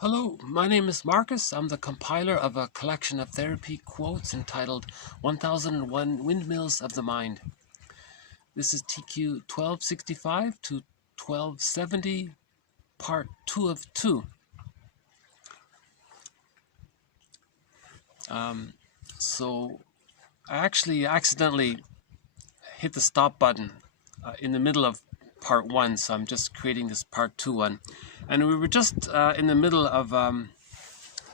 Hello, my name is Marcus. I'm the compiler of a collection of therapy quotes entitled 1001 Windmills of the Mind. This is TQ 1265 to 1270, part 2 of 2. So I actually accidentally hit the stop button in the middle of part 1, so I'm just creating this part 2 one. And we were just in the middle of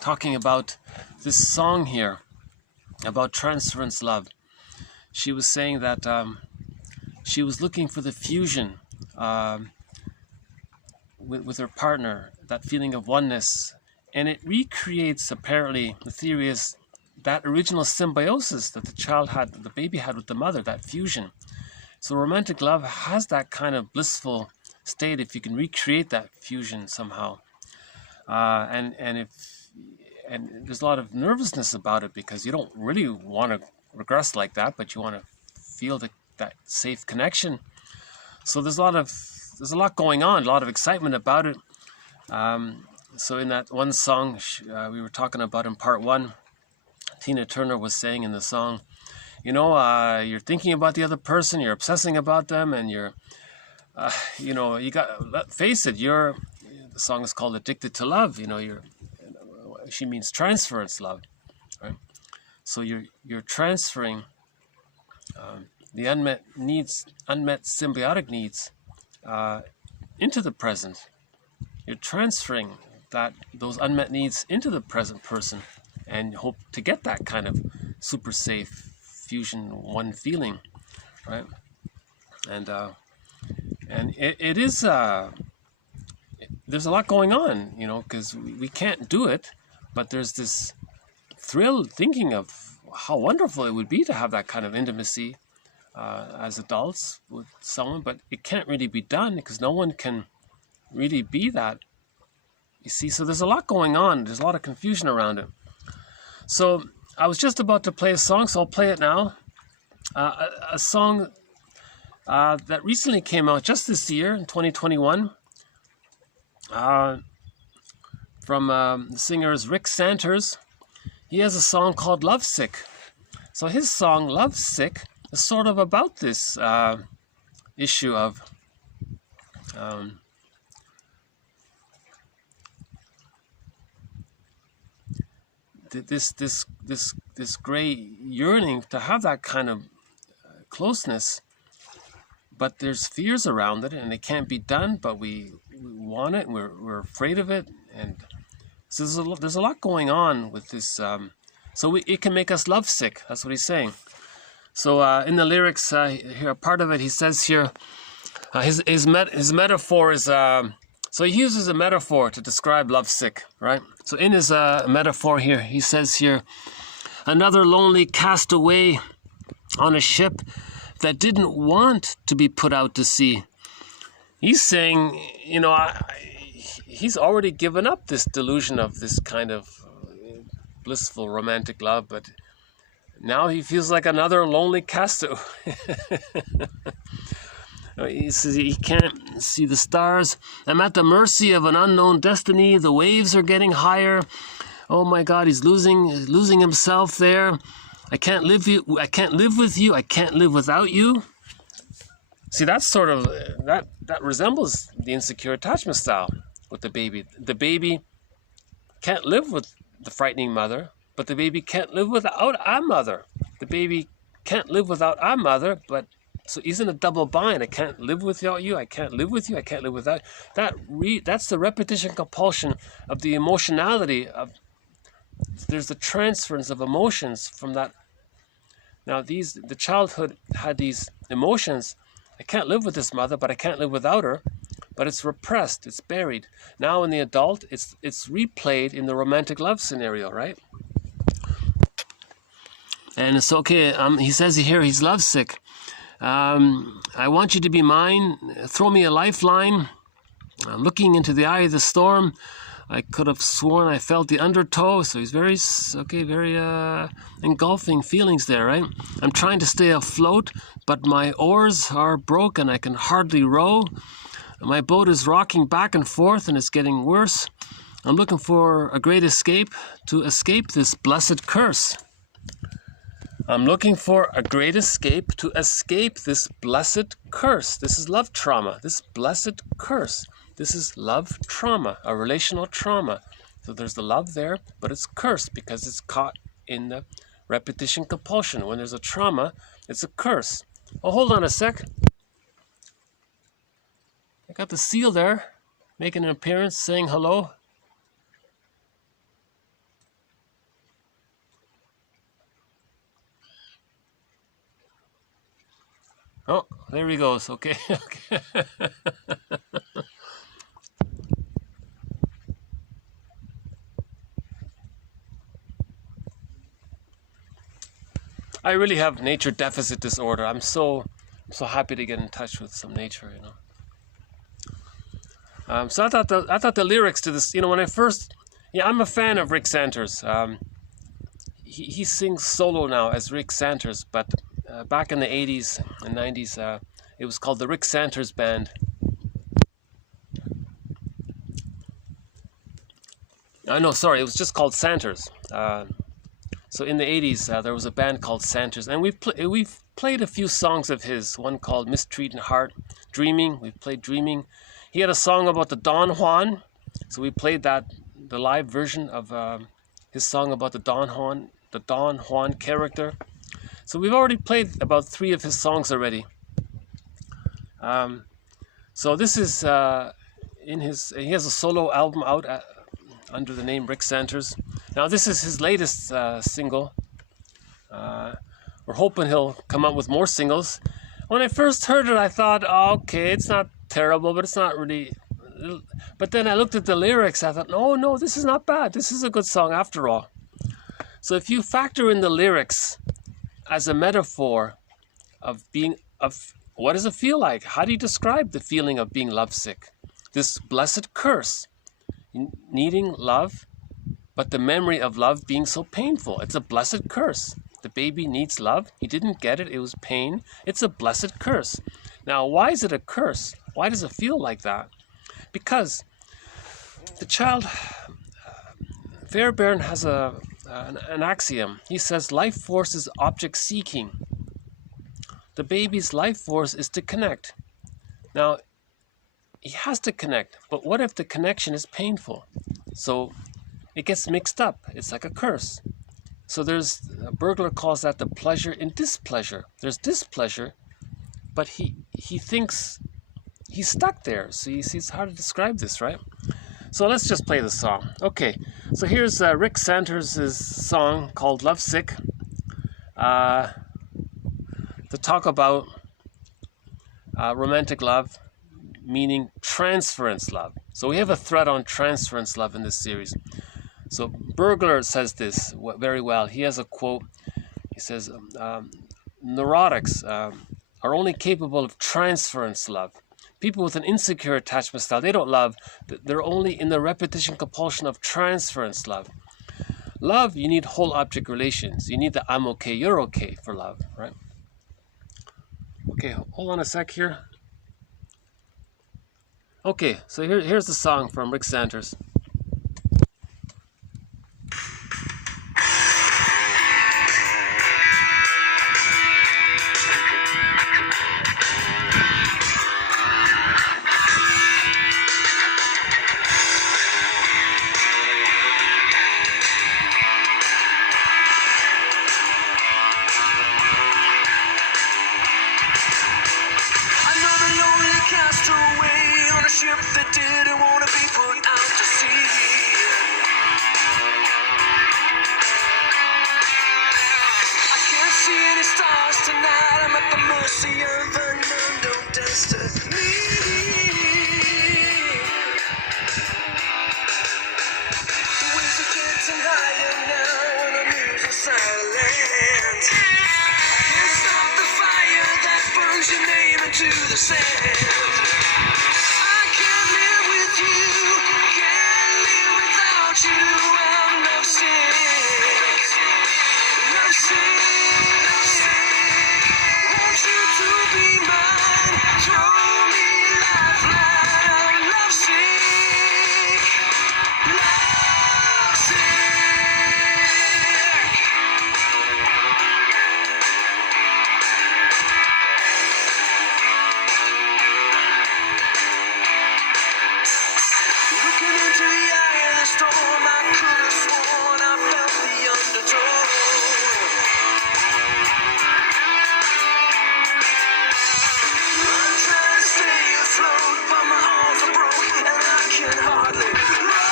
talking about this song here, about transference love. She was saying that she was looking for the fusion with her partner, that feeling of oneness. And it recreates, apparently, the theory is that original symbiosis that the child had, the baby had with the mother, that fusion. So romantic love has that kind of blissful state if you can recreate that fusion somehow. And there's a lot of nervousness about it because you don't really want to regress like that, but you want to feel that safe connection. So there's a lot going on, a lot of excitement about it. So in that one song we were talking about in part 1, Tina Turner was saying in the song, you know, you're thinking about the other person, you're obsessing about them, and you're, you know, face it, the song is called Addicted to Love, you know, she means transference love, right? So you're transferring the unmet symbiotic needs into the present. You're transferring those unmet needs into the present person and hope to get that kind of super safe fusion one feeling, right? And it is there's a lot going on, you know, because we can't do it, but there's this thrill thinking of how wonderful it would be to have that kind of intimacy as adults with someone, but it can't really be done because no one can really be that, you see. So there's a lot going on, there's a lot of confusion around it. So I was just about to play a song, so I'll play it now. A song that recently came out just this year, in 2021, from the singer is Rick Sanders. He has a song called Lovesick. So his song, Lovesick, is sort of about this issue of this great yearning to have that kind of closeness, but there's fears around it and it can't be done, but we want it and we're afraid of it, and so there's a lot going on with this, so it can make us lovesick. That's what he's saying. So in the lyrics here, part of it, he says here, his metaphor is, so he uses a metaphor to describe lovesick, right? So in his metaphor here, he says here, another lonely castaway on a ship that didn't want to be put out to sea. He's saying, you know, he's already given up this delusion of this kind of blissful romantic love, but now he feels like another lonely castaway. He says he can't see the stars. I'm at the mercy of an unknown destiny. The waves are getting higher. Oh my God, he's losing himself there. I can't live with you. I can't live without you. See, that's sort of that resembles the insecure attachment style with the baby. The baby can't live with the frightening mother, but the baby can't live without a mother. The baby can't live without a mother, but so he's in a double bind. I can't live without you. I can't live with you. I can't live without. That's the repetition compulsion of the emotionality of. There's the transference of emotions from that. Now the childhood had these emotions. I can't live with this mother, but I can't live without her. But it's repressed. It's buried. Now in the adult, it's replayed in the romantic love scenario, right? And it's okay. He says here he's lovesick. I want you to be mine. Throw me a lifeline. Looking into the eye of the storm, I could have sworn I felt the undertow. So he's very engulfing feelings there, right? I'm trying to stay afloat, but my oars are broken. I can hardly row. My boat is rocking back and forth, and it's getting worse. I'm looking for a great escape to escape this blessed curse. I'm looking for a great escape to escape this blessed curse. This is love trauma. This blessed curse. This is love trauma, a relational trauma. So there's the love there, but it's cursed because it's caught in the repetition compulsion. When there's a trauma, it's a curse. Oh, hold on a sec. I got the seal there, making an appearance, saying hello. Oh, there he goes. Okay. Okay. I really have nature deficit disorder. I'm so happy to get in touch with some nature, you know. So I thought the lyrics to this, you know, when I first, yeah, I'm a fan of Rick Sanders. He sings solo now as Rick Sanders, but back in the 80s and 90s, it was called the Rick Sanders Band. No, sorry, it was just called Sanders. So in the 80s, there was a band called Sanders, and we've played a few songs of his. One called Mistreated Heart, Dreaming. We played Dreaming. He had a song about the Don Juan, so we played that, the live version of his song about the Don Juan character. So we've already played about 3 of his songs already. So this is he has a solo album out under the name Rick Sanders. Now this is his latest single. We're hoping he'll come up with more singles. When I first heard it, I thought, oh, okay, it's not terrible, but it's not really. But then I looked at the lyrics. I thought, no, this is not bad. This is a good song after all. So if you factor in the lyrics as a metaphor of what does it feel like? How do you describe the feeling of being lovesick? This blessed curse, needing love, but the memory of love being so painful. It's a blessed curse. The baby needs love. He didn't get it. It was pain. It's a blessed curse. Now, why is it a curse? Why does it feel like that? Because the child, Fairbairn has an axiom. He says life force is object seeking. The baby's life force is to connect. Now, he has to connect, but what if the connection is painful? So it gets mixed up. It's like a curse. So a burglar calls that the pleasure in displeasure. There's displeasure, but he thinks he's stuck there. So you see, it's hard to describe this, right? So let's just play the song. Okay, so here's Rick Sanders' song called Lovesick. To talk about romantic love, meaning transference love. So we have a thread on transference love in this series. So Burglar says this very well. He has a quote. He says, neurotics are only capable of transference love. People with an insecure attachment style, they don't love. They're only in the repetition compulsion of transference love. Love, you need whole object relations. You need the I'm okay, you're okay for love, right? Okay, hold on a sec here. Okay, so here's the song from Rick Sanders. That didn't want to be put out to sea. I can't see any stars tonight. I'm at the mercy of an unknown destiny. The winds are getting higher now, and I'm losing silent. I can't stop the fire that burns your name into the sand. Love Looking into the eye of the storm, I could have sworn I felt the undertow. I'm trying to stay afloat, but my arms are broke and I can hardly row.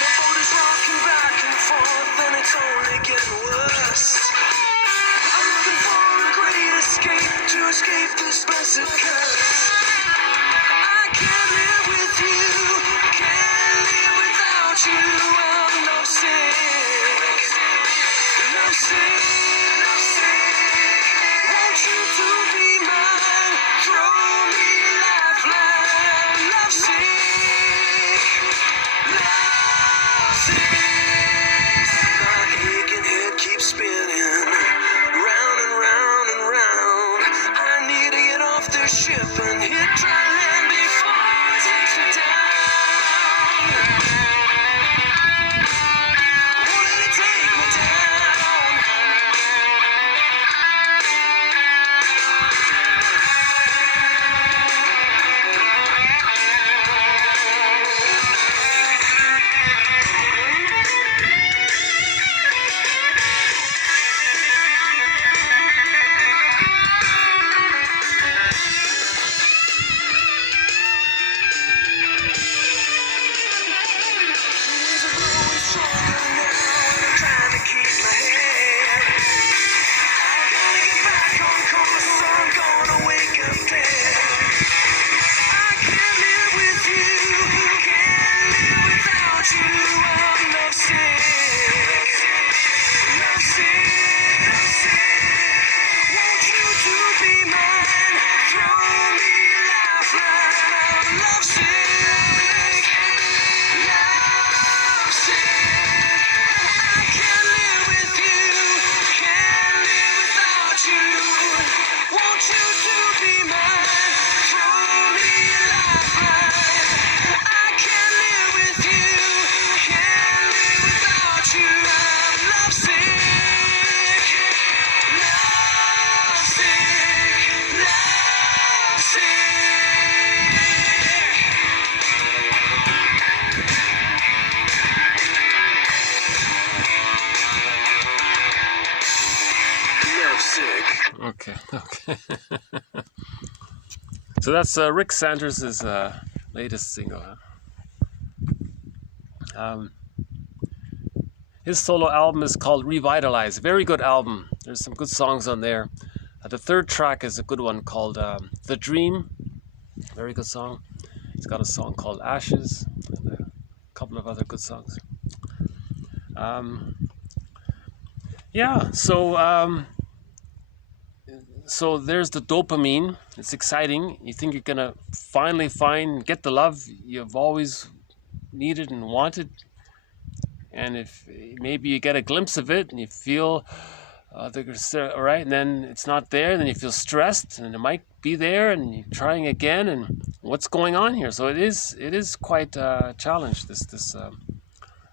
My boat is rocking back and forth and it's only getting worse. I'm looking for a great escape to escape this blessed curse. I can't live with you, can't live without you. I'm lovesick, lovesick, lovesick. Want you to be mine, throw me a lifeline. Lovesick, lovesick. My aching head keeps spinning, round and round and round. I need to get off this ship and hit dry land before it takes me down. Won't let it take me down. Winds are blowing stronger now and I'm trying to keep my head. I gotta get back on course or I'm gonna wake up dead. I can't live with you, can't live without you. I'm lovesick, lovesick, lovesick. Want you to be mine, throw me a lifeline. I'm lovesick, lovesick. I can't live with you, can't live without you. Want you to be mine, throw me a lifeline. I can't live with you, can't live without you. I'm lovesick, lovesick, lovesick. Lovesick. Okay, okay. So that's Rick Sanders' latest single. His solo album is called Revitalize. Very good album. There's some good songs on there. The third track is a good one called The Dream. Very good song. He's got a song called Ashes and a couple of other good songs. Yeah, so there's the dopamine. It's exciting. You think you're gonna finally get the love you've always needed and wanted, and if maybe you get a glimpse of it and you feel all right, and then it's not there, and then you feel stressed, and it might be there, and you're trying again, and what's going on here? So it is quite a challenge. This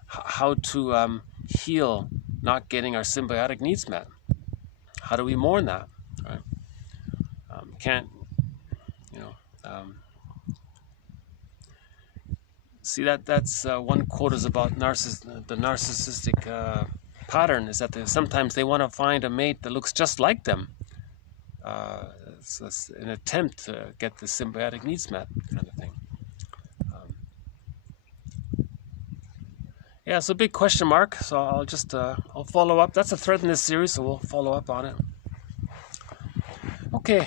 how to heal not getting our symbiotic needs met. How do we mourn that? Right? Can't, see that's one quote is about the narcissistic pattern is that sometimes they want to find a mate that looks just like them. It's an attempt to get the symbiotic needs met kind of thing. Yeah, it's a big question mark, so I'll follow up. That's a thread in this series, so we'll follow up on it. Okay,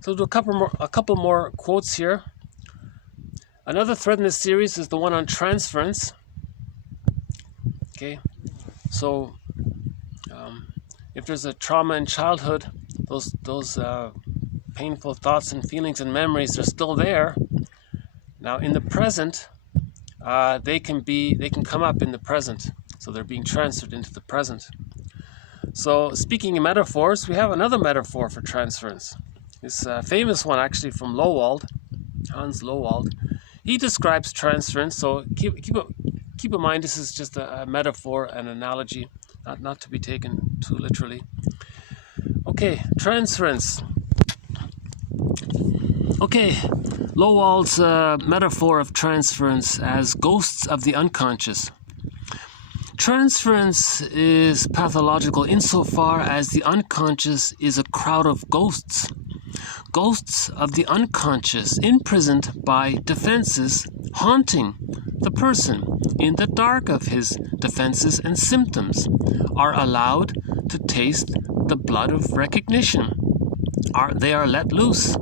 so do a couple more quotes here. Another thread in this series is the one on transference. Okay, so if there's a trauma in childhood, those painful thoughts and feelings and memories are still there. Now in the present, they can come up in the present, so they're being transferred into the present. So speaking in metaphors, we have another metaphor for transference. This famous one actually from Hans Lowald. He describes transference. So keep in mind this is just a metaphor, an analogy, not to be taken too literally. Okay, transference. Okay, Lowell's metaphor of transference as ghosts of the unconscious. Transference is pathological insofar as the unconscious is a crowd of ghosts. Ghosts of the unconscious, imprisoned by defenses, haunting the person in the dark of his defenses and symptoms, are allowed to taste the blood of recognition. They are let loose.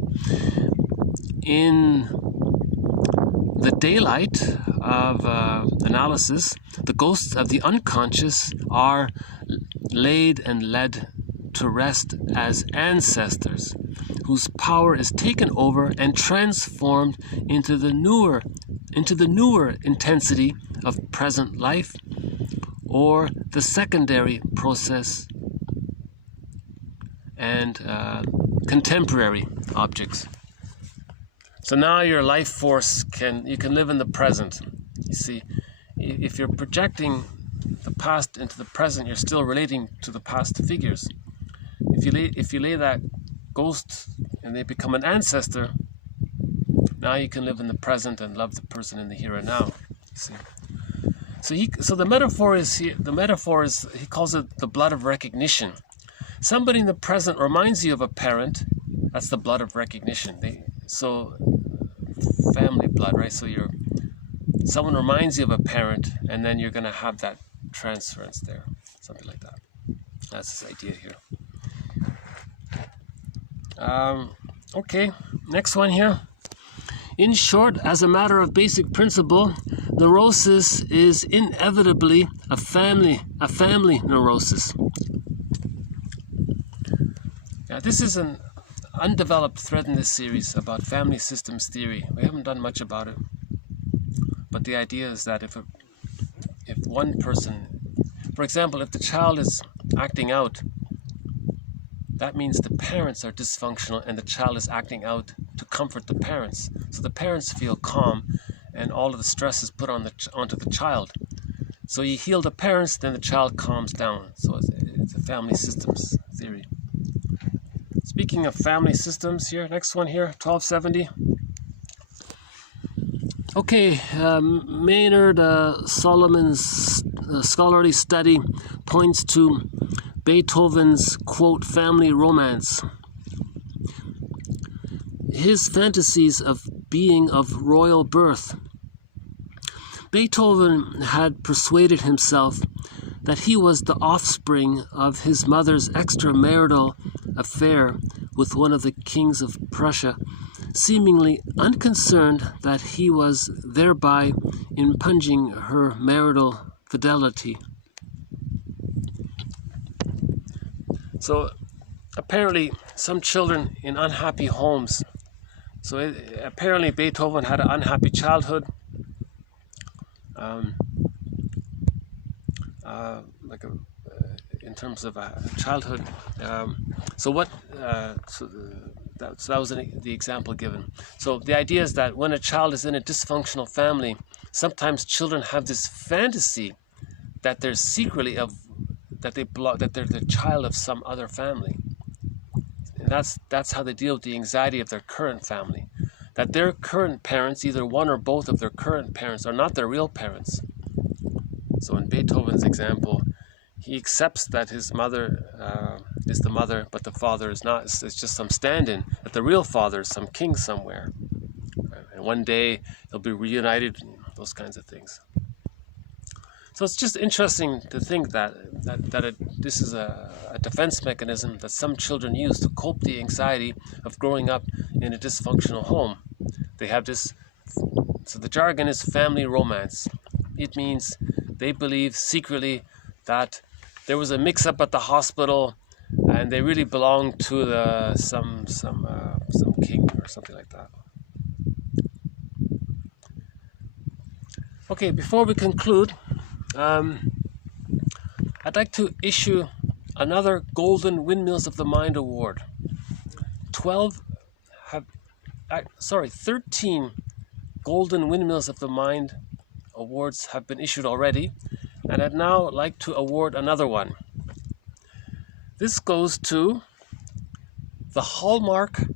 In the daylight of analysis, the ghosts of the unconscious are laid and led to rest as ancestors, whose power is taken over and transformed into the newer intensity of present life, or the secondary process and contemporary objects. So now your life force you can live in the present. You see, if you're projecting the past into the present, you're still relating to the past figures. If you lay that ghost and they become an ancestor, now you can live in the present and love the person in the here and now. You see, so the metaphor is he calls it the blood of recognition. Somebody in the present reminds you of a parent. That's the blood of recognition. Family blood, right? So someone reminds you of a parent, and then you're going to have that transference there, something like that. That's this idea here. Okay, next one here. In short, as a matter of basic principle, neurosis is inevitably a family neurosis. Now, this is an undeveloped thread in this series about family systems theory. We haven't done much about it, but the idea is that if one person, for example, if the child is acting out, that means the parents are dysfunctional and the child is acting out to comfort the parents. So the parents feel calm and all of the stress is put onto the child. So you heal the parents, then the child calms down. So it's a family systems theory. Speaking of family systems here, next one here, 1270. Okay, Maynard Solomon's scholarly study points to Beethoven's, quote, family romance. His fantasies of being of royal birth. Beethoven had persuaded himself that he was the offspring of his mother's extramarital affair with one of the kings of Prussia, seemingly unconcerned that he was thereby impugning her marital fidelity. So apparently some children in unhappy homes. So apparently Beethoven had an unhappy childhood. In terms of childhood. That was the example given. So the idea is that when a child is in a dysfunctional family, sometimes children have this fantasy that they're secretly that they're the child of some other family. And that's how they deal with the anxiety of their current family. That their current parents, either one or both of their current parents, are not their real parents. So in Beethoven's example, he accepts that his mother is the mother, but the father is not. It's just some stand-in. That the real father is some king somewhere. And one day they'll be reunited, those kinds of things. So it's just interesting to think that this is a defense mechanism that some children use to cope the anxiety of growing up in a dysfunctional home. They have this, so the jargon is family romance. It means they believe secretly that there was a mix-up at the hospital and they really belonged to some king or something like that. Okay, before we conclude, I'd like to issue another Golden Windmills of the Mind Award. 13 Golden Windmills of the Mind Awards have been issued already, and I'd now like to award another one. This goes to the Hallmark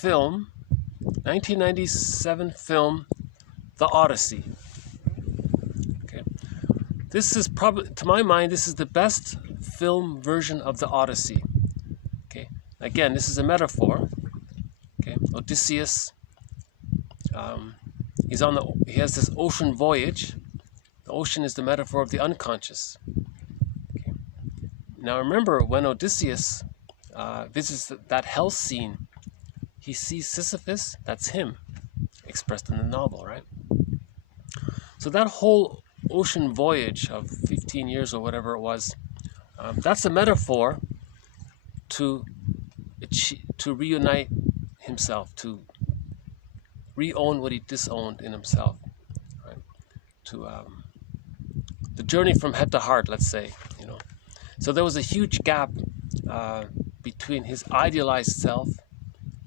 film 1997 film, The Odyssey. Okay, this is probably, to my mind, this is the best film version of the Odyssey. Okay, again, this is a metaphor. Okay, Odysseus. He has this ocean voyage. The ocean is the metaphor of the unconscious. Okay. Now remember, when Odysseus visits that hell scene, he sees Sisyphus. That's him, expressed in the novel, right? So that whole ocean voyage of 15 years or whatever it was, that's a metaphor to reunite himself, to re-own what he disowned in himself, right? To the journey from head to heart, let's say, you know. So there was a huge gap between his idealized self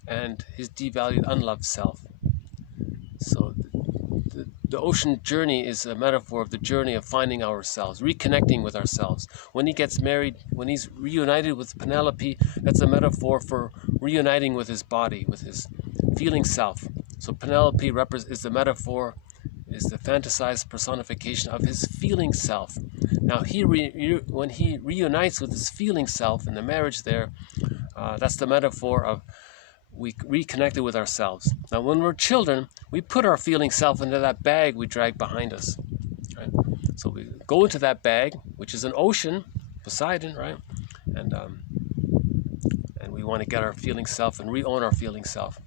and his devalued, unloved self. So the ocean journey is a metaphor of the journey of finding ourselves, reconnecting with ourselves. When he gets married, when he's reunited with Penelope, that's a metaphor for reuniting with his body, with his feeling self. So Penelope is the metaphor, is the fantasized personification of his feeling self. Now, when he reunites with his feeling self in the marriage there, that's the metaphor of we reconnected with ourselves. Now, when we're children, we put our feeling self into that bag we drag behind us. Right? So we go into that bag, which is an ocean, Poseidon, right? And we want to get our feeling self and re-own our feeling self.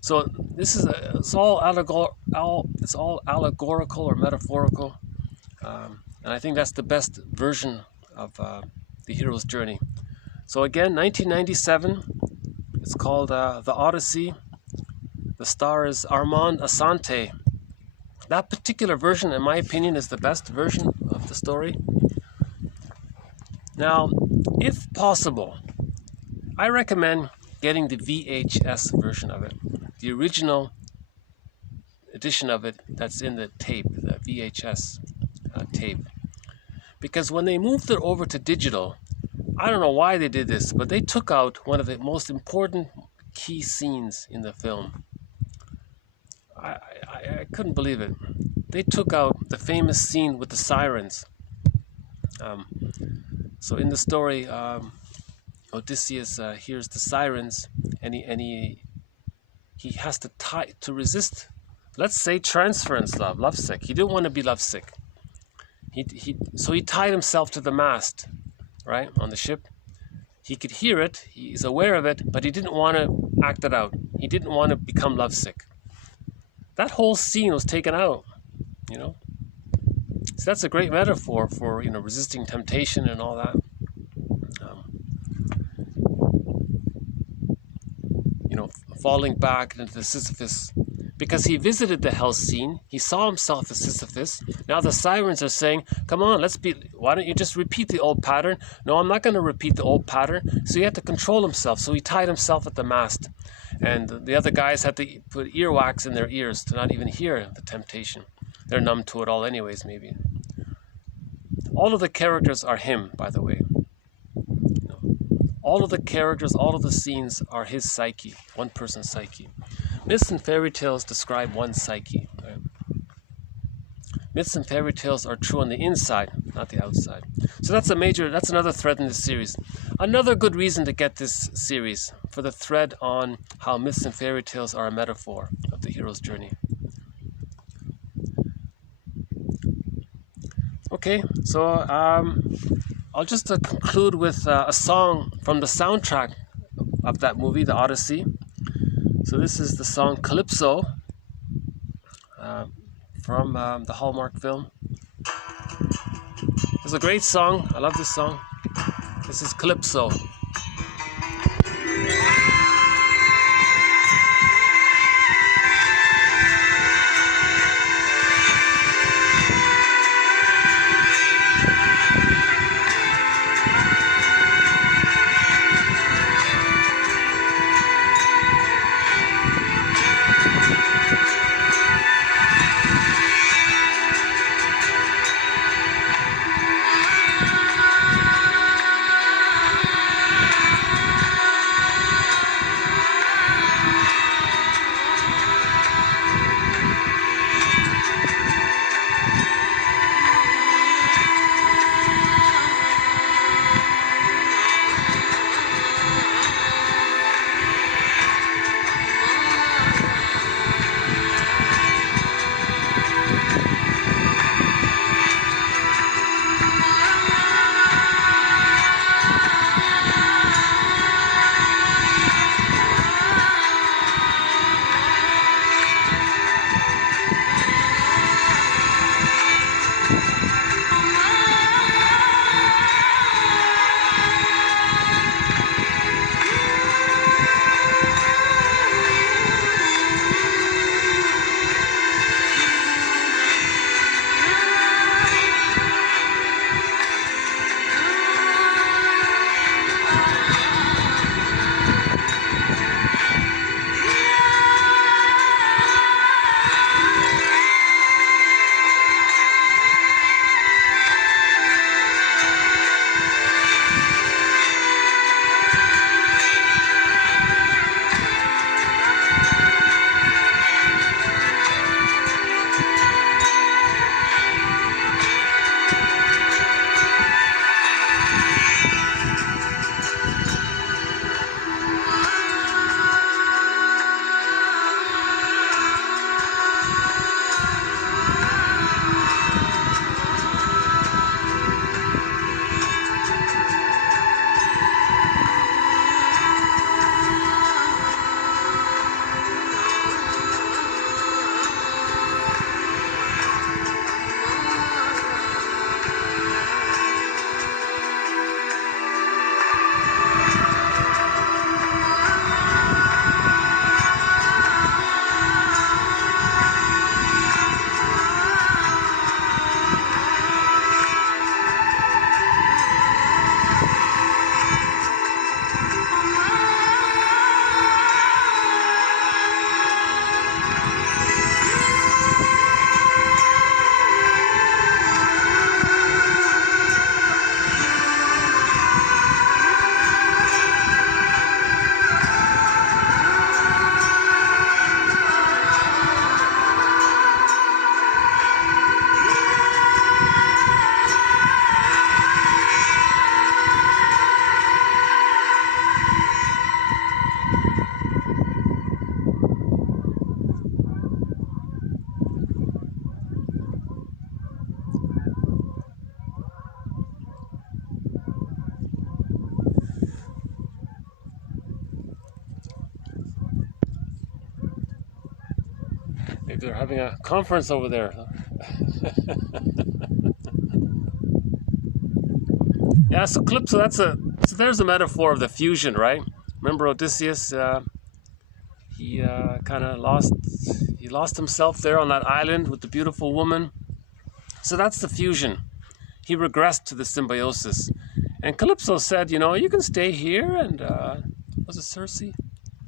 So this is it's all allegorical or metaphorical, and I think that's the best version of the hero's journey. So again, 1997. It's called The Odyssey. The star is Armand Assante. That particular version, in my opinion, is the best version of the story. Now, if possible, I recommend getting the VHS version of it, the original edition of it that's in the tape, the VHS tape. Because when they moved it over to digital, I don't know why they did this, but they took out one of the most important key scenes in the film. I couldn't believe it. They took out the famous scene with the sirens. So in the story, Odysseus hears the sirens, and he has to resist, let's say, transference lovesick. He didn't want to be lovesick. So he tied himself to the mast, right, on the ship. He could hear it, he's aware of it, but he didn't want to act it out. He didn't want to become lovesick. That whole scene was taken out, you know. So that's a great metaphor for, you know, resisting temptation and all that. You know, falling back into the Sisyphus. Because he visited the hell scene, he saw himself as Sisyphus. Now the sirens are saying, come on, why don't you just repeat the old pattern? No, I'm not going to repeat the old pattern. So he had to control himself. So he tied himself at the mast. And the other guys had to put earwax in their ears to not even hear the temptation. They're numb to it all anyways, maybe. All of the characters are him, by the way. All of the characters, all of the scenes are his psyche, one person's psyche. Myths and fairy tales describe one psyche. Right? Myths and fairy tales are true on the inside, not the outside. So that's another thread in this series. Another good reason to get this series, for the thread on how myths and fairy tales are a metaphor of the hero's journey. Okay, so I'll just conclude with a song from the soundtrack of that movie, The Odyssey. So this is the song Calypso from the Hallmark film. It's a great song. I love this song. This is Calypso. Maybe they're having a conference over there. Yeah, so Calypso, so there's a metaphor of the fusion, right? Remember Odysseus, he kind of lost himself there on that island with the beautiful woman. So that's the fusion. He regressed to the symbiosis. And Calypso said, you know, you can stay here and, was it Circe?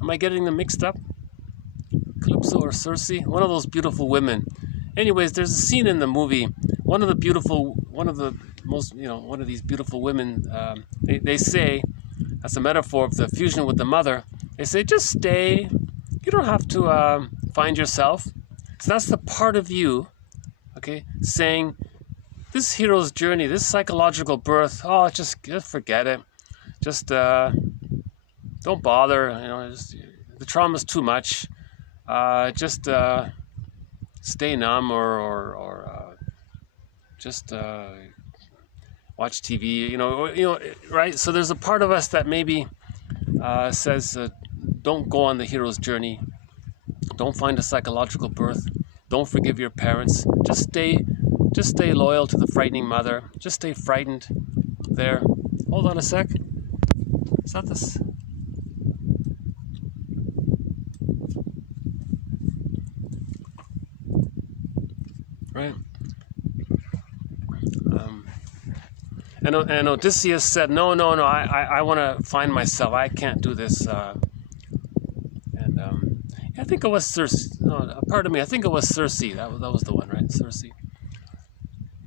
Am I getting them mixed up? Calypso or Circe? One of those beautiful women. Anyways, there's a scene in the movie, one of these beautiful women, they say, as a metaphor of the fusion with the mother, they say, just stay. You don't have to find yourself. So that's the part of you, okay, saying, this hero's journey, this psychological birth, oh, just forget it. Just don't bother, you know, the trauma's too much. Just stay numb or just watch TV, you know, right? So there's a part of us that maybe says, don't go on the hero's journey. Don't find a psychological birth. Don't forgive your parents. Just stay loyal to the frightening mother. Just stay frightened there. Hold on a sec. Is that this? Right. And Odysseus said, no, I want to find myself. I can't do this. I think it was Circe. No, pardon me. I think it was Circe. That was the one, right? Circe.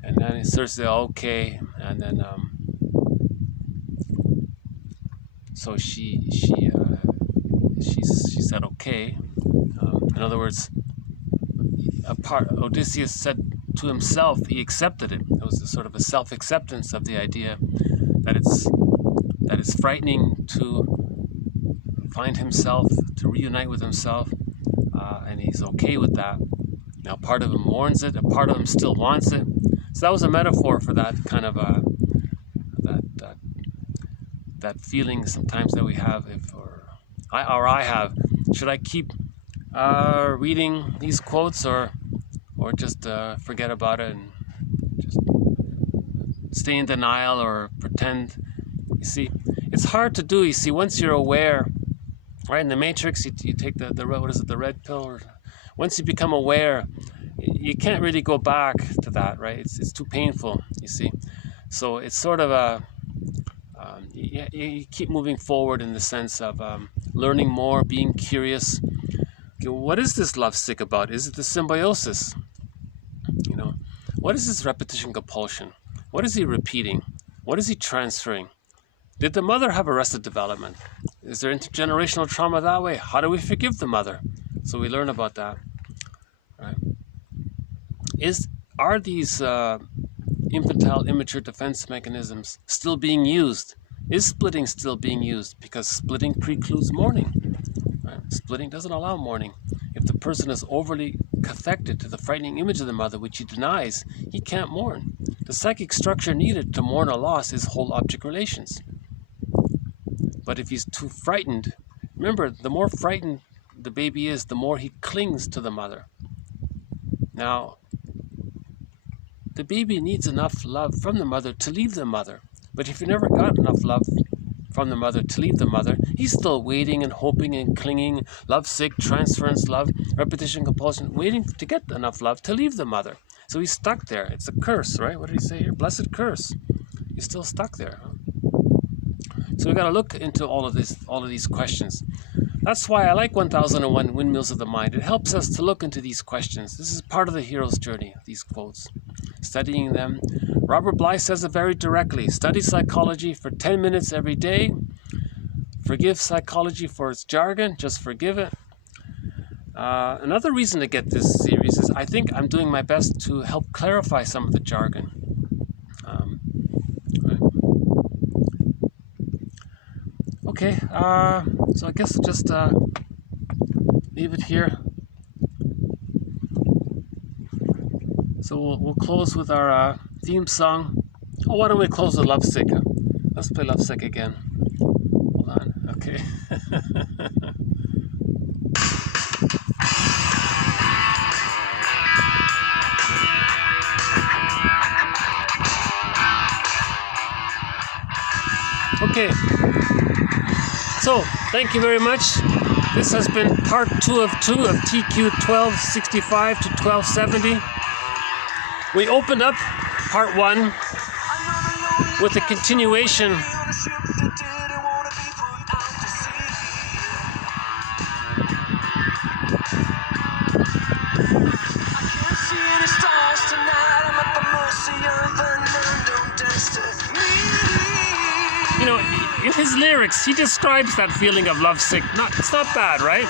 And then Circe said, okay. And then so she said okay. In other words, Odysseus said to himself, he accepted it. It was a sort of a self-acceptance of the idea that it's frightening to find himself, to reunite with himself, and he's okay with that. Now, part of him mourns it, a part of him still wants it. So that was a metaphor for that kind of that feeling sometimes that we have, I have. Should I keep reading these quotes, or just forget about it and just stay in denial or pretend? You see, it's hard to do. You see, once you're aware, right? In the Matrix, you take the what is it, the red pill? Or once you become aware, you can't really go back to that, right? It's too painful. You see, so it's sort of you keep moving forward in the sense of learning more, being curious. Okay, what is this lovesick about? Is it the symbiosis? You know, what is this repetition compulsion? What is he repeating? What is he transferring? Did the mother have arrested development? Is there intergenerational trauma that way? How do we forgive the mother? So we learn about that. Right? Are these infantile, immature defense mechanisms still being used? Is splitting still being used? Because splitting precludes mourning. Right? Splitting doesn't allow mourning. If the person is overly cathected to the frightening image of the mother, which he denies, he can't mourn. The psychic structure needed to mourn a loss is whole object relations. But if he's too frightened, remember, the more frightened the baby is, the more he clings to the mother. Now, the baby needs enough love from the mother to leave the mother. But if you never got enough love from the mother to leave the mother, he's still waiting and hoping and clinging, lovesick, transference, love, repetition, compulsion, waiting to get enough love to leave the mother. So he's stuck there. It's a curse, right? What did he say here? Blessed curse. He's still stuck there. Huh? So we've got to look into all of these questions. That's why I like 1001 Windmills of the Mind. It helps us to look into these questions. This is part of the hero's journey, these quotes. Studying them. Robert Bly says it very directly. Study psychology for 10 minutes every day. Forgive psychology for its jargon. Just forgive it. Another reason to get this series is I think I'm doing my best to help clarify some of the jargon. Okay, so I guess I'll just leave it here. So we'll close with our theme song. Oh, why don't we close with Lovesick? Let's play Lovesick again. Hold on, okay. Okay. So, thank you very much. This has been part 2 of TQ 1265 to 1270. We opened up part 1 with a continuation in his lyrics, he describes that feeling of lovesick. It's not bad, right?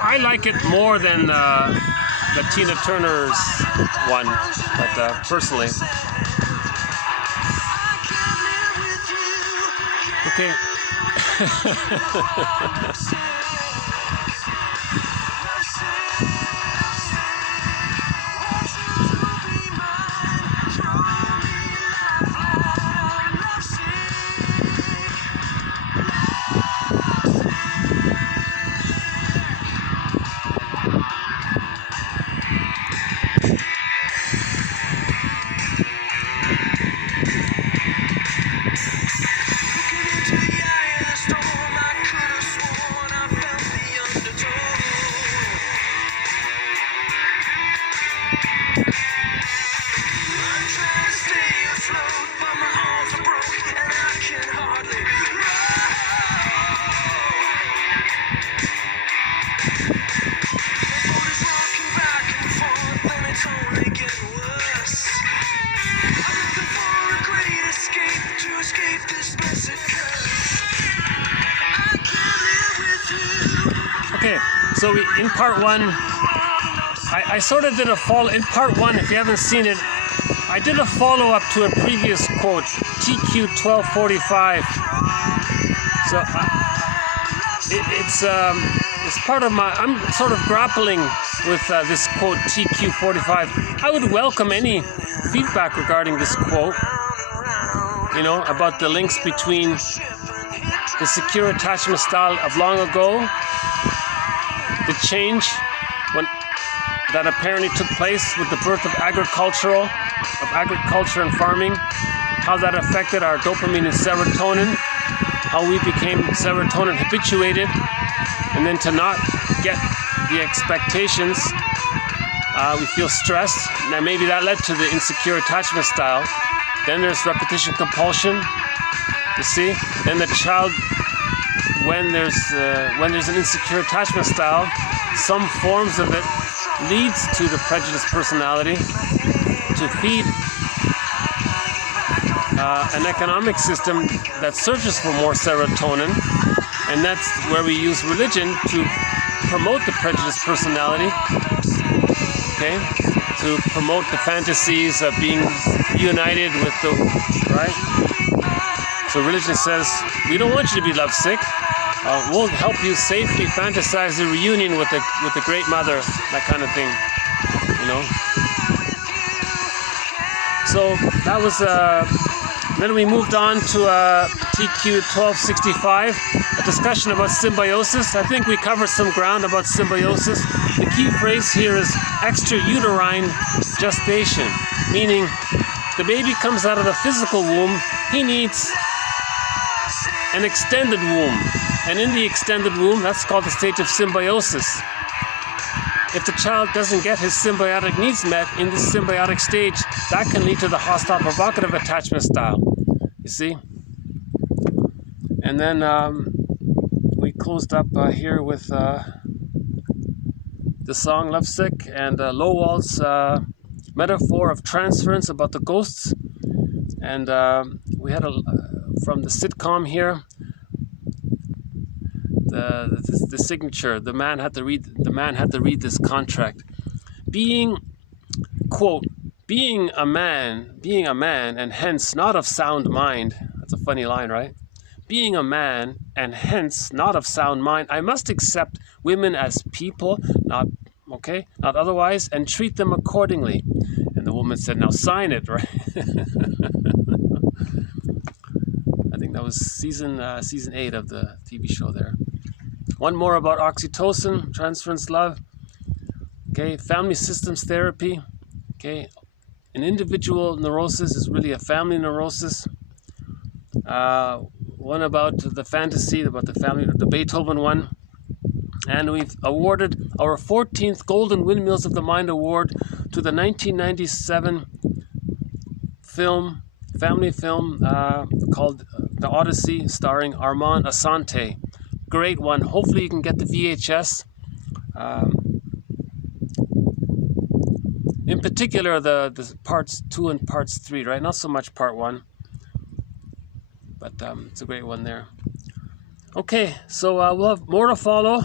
I like it more than the Tina Turner's one, but personally. Okay. So in part 1, I sort of did a follow. In part 1, if you haven't seen it, I did a follow-up to a previous quote, TQ 1245. So it's part of my. I'm sort of grappling with this quote TQ 45. I would welcome any feedback regarding this quote. You know, about the links between the secure attachment style of long ago, the change that apparently took place with the birth of agriculture and farming, how that affected our dopamine and serotonin, how we became serotonin habituated, and then to not get the expectations, we feel stressed. Now maybe that led to the insecure attachment style. Then there's repetition compulsion, you see. Then the child, when there's an insecure attachment style, some forms of it leads to the prejudiced personality to feed an economic system that searches for more serotonin, and that's where we use religion to promote the prejudiced personality, okay, to promote the fantasies of being united with the, right? So religion says, we don't want you to be lovesick. We'll help you safely fantasize the reunion with the great mother, that kind of thing, you know. So that was, then we moved on to TQ 1265, a discussion about symbiosis. I think we covered some ground about symbiosis. The key phrase here is extrauterine gestation, meaning the baby comes out of the physical womb, he needs an extended womb. And in the extended womb, that's called the stage of symbiosis. If the child doesn't get his symbiotic needs met in this symbiotic stage, that can lead to the hostile provocative attachment style, you see? And then we closed up here with the song Lovesick and Lowell's metaphor of transference about the ghosts. And we had from the sitcom here, the signature. The man had to read this contract. Being a man, and hence not of sound mind. That's a funny line, right? Being a man, and hence not of sound mind, I must accept women as people, not otherwise, and treat them accordingly. And the woman said, "Now sign it," right? I think that was season 8 of the TV show there. One more about oxytocin, transference love. Okay, family systems therapy. Okay, an individual neurosis is really a family neurosis. one about the fantasy, about the family, the Beethoven one. And we've awarded our 14th Golden Windmills of the Mind Award to the 1997 family film called The Odyssey, starring Armand Assante. Great one. Hopefully you can get the VHS. In particular, the parts 2 and parts 3, right? Not so much part 1, but it's a great one there. Okay, so we'll have more to follow.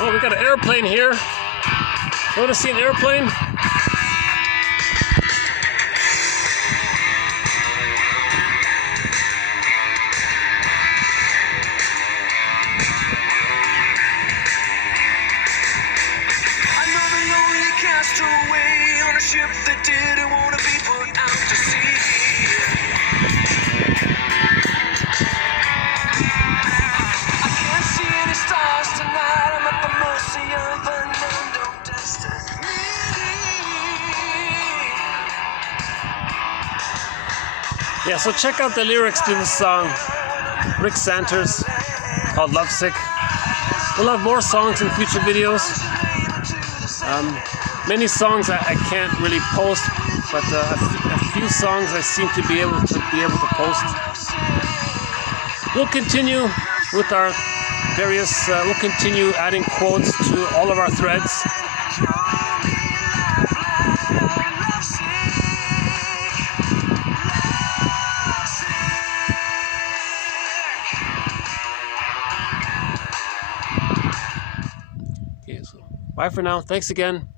Oh, we got an airplane here. You want to see an airplane? Ship that didn't want to be put out to sea. I can't see any stars tonight. I'm at the mercy of unknown destiny. Yeah, so check out the lyrics to this song, Rick Santers, called Lovesick. We'll have more songs in future videos. Many songs I can't really post, but a few songs I seem to be able to post. We'll continue with our various. We'll continue adding quotes to all of our threads. Okay, so bye for now. Thanks again.